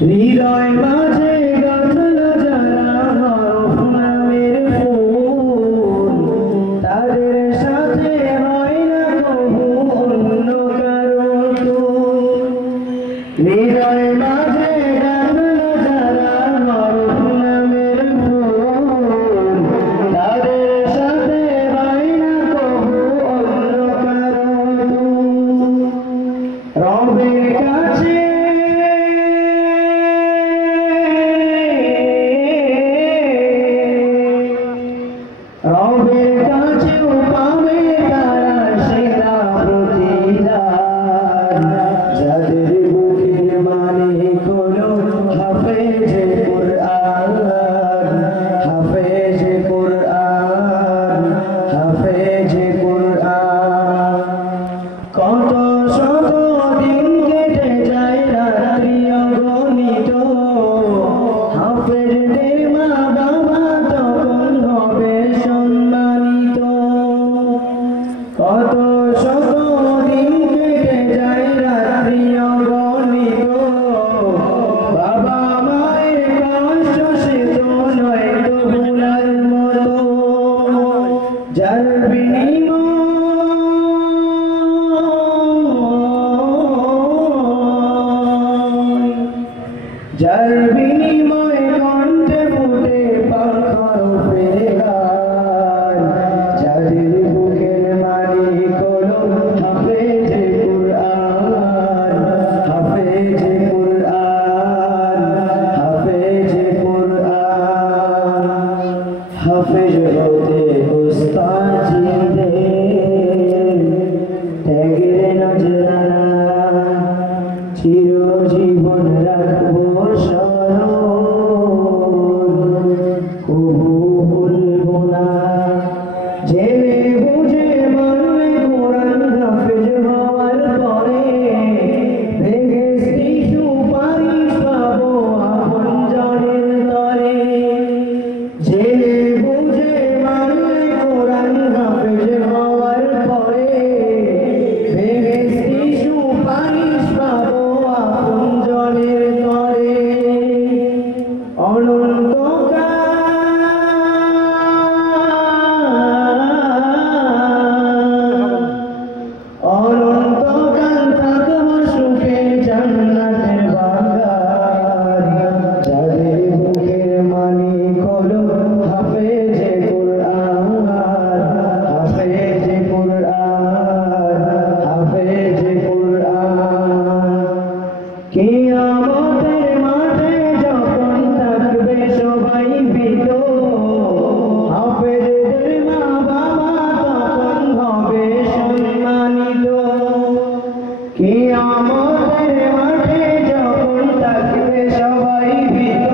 হৃদয় মাঝে গাঁথল যারা হরফ নামের ফুল, তাদের সাথে হয় না কবু অন্য কারো তুল। হৃদয় মাঝে গাঁথল যারা হরফ নামের ফুল, তাদের সাথে হয় না কবু অন্য কারো তুল। রবের কাছে রবের কাছেও পাবে তারা সেরা প্রতিদান, যাদের বুকের মালিক হলো হাফেজে কুরআন, হাফেজে কুরআন, হাফেজে কুরআন। কত শত দিন কেটে যায় রাত্রি অগণিত, হাফেজদের মা বাবা তখন হবে সম্মানিত। কত শত দিন কেটে যায় রাত্রি অগণিত, বাবা মায়ের কষ্ট সে তো নয় তো ভুলার মতো। যার যার বিনিময় কণ্ঠে ফুটে পাখার উপরে গান, যাদের বুকের মালিক হলো হাফেজে কুরআন, হাফেজে কুরআন, হাফেজে কুরআন। হাফেজ হতে উস্তাদের ত্যাগের নজরানা, চিরজীবন রাখবো স্মরণ, কবু ভুলবো না। জেনে বুঝে মানলে কোরআন হাফেজ হওয়ার পরে, বেহেশতি সুপারিশ পাবো আপনজনের তরে। জেনে বুঝে মানলে কোরআন হাফেজ হওয়ার পরে, বেহেশতি সুপারিশ পাবো আপনজনের তরে। অনন্তকাল থাকবো সুখে জান্নাতের বাগান, যাদের বুকের মালিক হলো হাফেজে কুরআন, হাফেজে কুরআন, হাফেজে কুরআন। কিয়ামতের মাঠে যখন থাকবে সবাই ভীত, হাফেজদের মা বাবা তখন হবে সম্মানিত। কিয়ামতের মাঠে যখন থাকবে সবাই ভীত,